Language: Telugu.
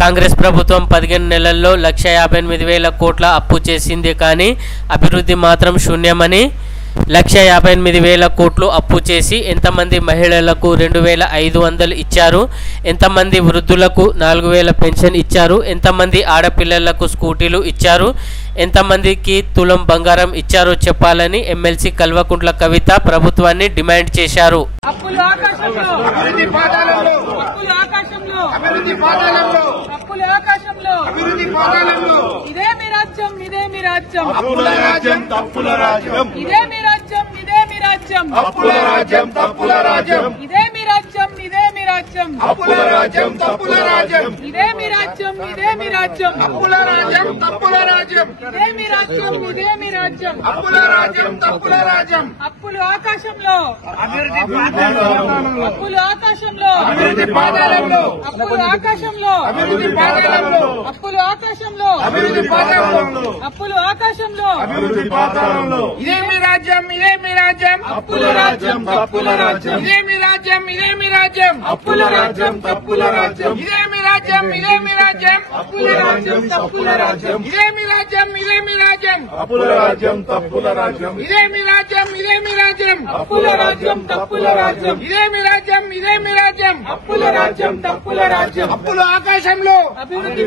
కాంగ్రెస్ ప్రభుత్వం 15 నెలల్లో 1,58,000 కోట్ల అప్పు చేసింది, కానీ అభివృద్ధి మాత్రం శూన్యమని. 1,58,000 కోట్లు అప్పు చేసి ఎంతమంది మహిళలకు 2,500 ఇచ్చారు? ఎంతమంది వృద్ధులకు 4,000 పెన్షన్ ఇచ్చారు? ఎంతమంది ఆడపిల్లలకు స్కూటీలు ఇచ్చారు? ఎంతమందికి తులం బంగారం ఇచ్చారో చెప్పాలని ఎమ్మెల్సీ కల్వకుంట్ల కవిత ప్రభుత్వాన్ని డిమాండ్ చేశారు. అప్పులు ఆకాశంలో, అప్పులు ఆకాశంలో, అభివృద్ధి పాదాలలో, అప్పులు ఆకాశంలో, అభివృద్ధి పాదాలలో, అప్పులు ఆకాశంలో, అభివృద్ధి పాదాలలో, అప్పులు ఆకాశంలో, అభివృద్ధి పాదాలలో. ఇదే మీ రాజ్యం, ఇదే మీ రాజ్యం, అప్పుల రాజ్యం, తప్పుల రాజ్యం. ఇదే మీ రాజ్యం, ఇదే మీ రాజ్యం, అప్పుల రాజ్యం, తప్పుల రాజ్యం. ఇదే మీ రాజ్యం, ఇదే మీ రాజ్యం, అప్పుల రాజ్యం, తప్పుల రాజ్యం. ఇదే మీ రాజ్యం, ఇదే మీ రాజ్యం, అప్పుల రాజ్యం, తప్పుల రాజ్యం. ఇదే మీ రాజ్యం, ఇదే మీ రాజ్యం, అప్పుల రాజ్యం, తప్పుల రాజ్యం. ఇదే మీ రాజ్యం, ఇదే మీ రాజ్యం, అప్పుల రాజ్యం, తప్పుల రాజ్యం. అప్పులు ఆకాశంలో, అభివృద్ధి